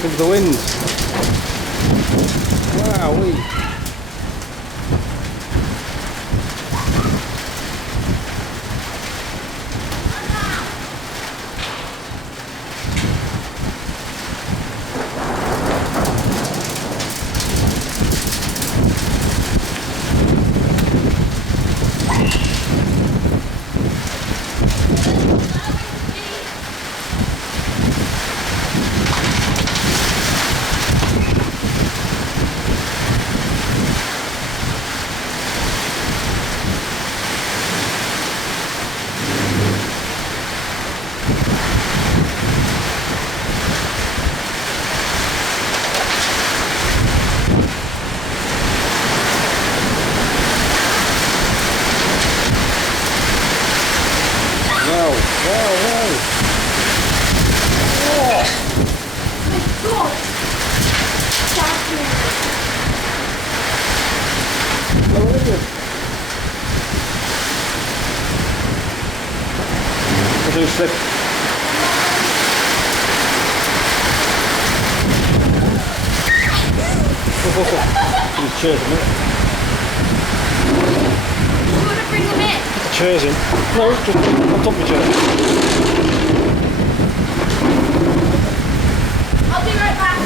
With the wind. Wowee. Wow, wow. Oh my god! That's it. Oh, look at it. I'll do a slip. These chairs in it. You want to bring them in? Put the chairs in. No, just on top of the chair. I'll be right back.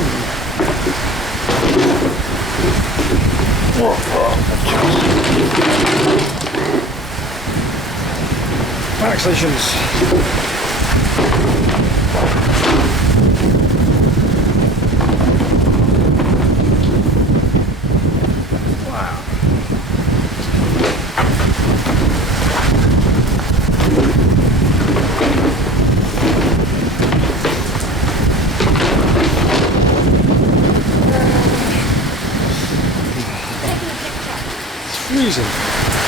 Back stations. Freezing.